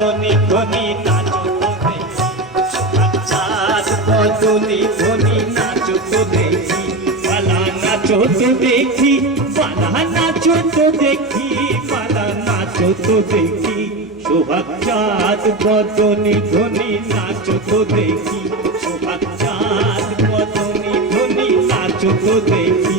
ধনী ধনী নাচো চাঁদ বদনী ধনী নাচো তো দেখি পালা নাচো তো দেখি পালা নাচো তো দেখি পালা নাচো তো দেখি সোহাগ চাঁদ বদনী ধনী নাচো তো দেখি সোহাগ চাঁদ বদনী ধনী নাচো তো দেখি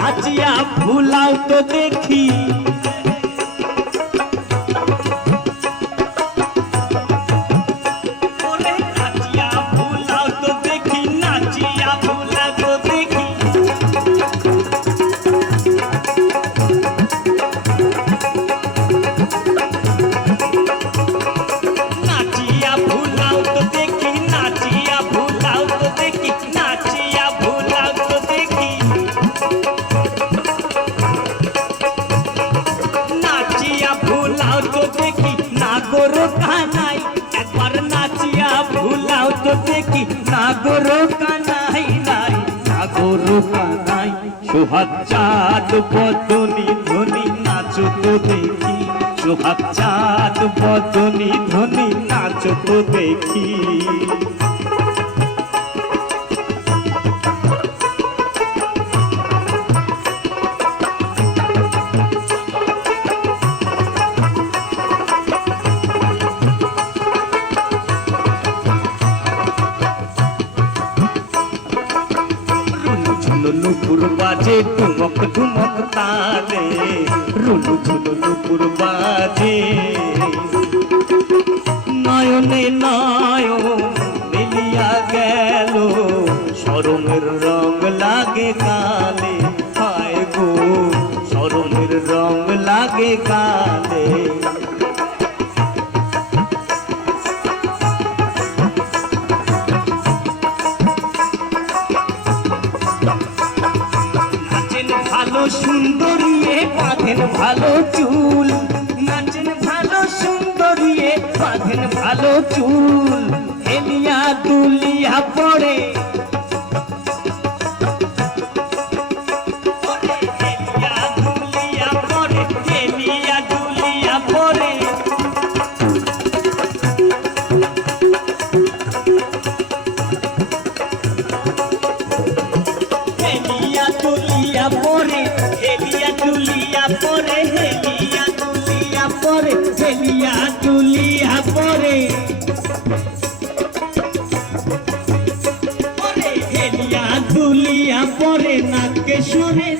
नाचिया भूलाओ तो देखी नाचिया भूलाओ तो देखी नाचिया भूलाओ तो देखी नाचिया भूलाओ तो देखी नाचिया भूलाओ तो देखी नाचिया भूलाओ तो देखी नाचिया भूलाओ तो देखी नागोरो कानाई एक बार नाचिया भूलाओ तो देखी नागोरो कानाई नाई नागोरो कानाई सोहाग चाँद बदनी धनी नाचो तो देखी सोहाग चाँद बदनी धनी नाचो तो देखी नुपुर बाजे ठुमक ठुमक ताले रुनु झुनु नुपुर बाजे नयने नयन मिलिया गेल शरमेर रंग लागे काले हाय गो शरमेर रंग लागे काले सुंदरिये बाঁধেন ভালো চুল নাচেন ভালো সুন্দরিয়ে বাঁধেন ভালো চুল হেলিয়া দুলিয়া পড়ে হেলিয়া দুলিয়া পড়ে হেলিয়া দুলিয়া পড়ে হেলিয়া দুলিয়া পড়ে हेलिया दुलिया परे हेलिया दुलिया परे हेलिया दुलिया परे हेलिया दुलिया परे नाके सुरे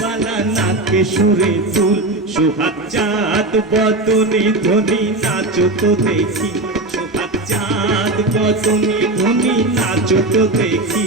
बाला नाके सुरे तुल सोहाग चाँद बदनी धनी नाचो तो देखी सोहाग चाँद बदनी धनी नाचो तो देखी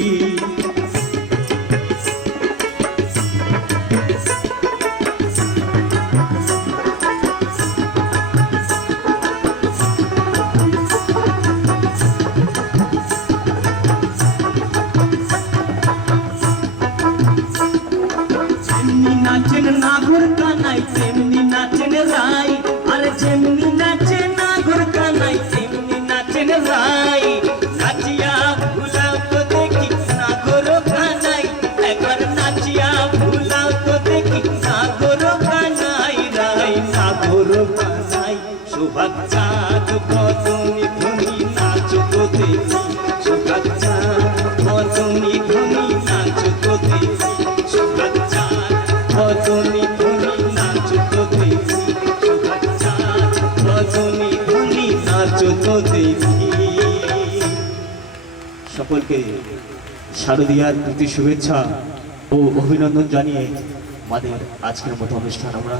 नाचेन नागोर कानाई तेमनी नाचेन राई अरे जेमनी नाचे नागोर कानाई तेमनी नाचेन राई नाचिया भूलाओ तो देखी नागोर कानाई एकबार नाचिया भूलाओ तो देखी नागोर कानाई राई नागोर कानाई सोहाग चाँद बदनी धनी नाचो तो देखी सोहाग चाँद बदनी धनी नाचो तो देखी सोहाग बदनी धनी नाचो तो देखी सोहाग चाँद बदनी धनी नाचो तो देखी সকলকে শারদীয়ার প্রতি শুভেচ্ছা ও অভিনন্দন জানিয়ে আমাদের আজকের মতো অনুষ্ঠান আমরা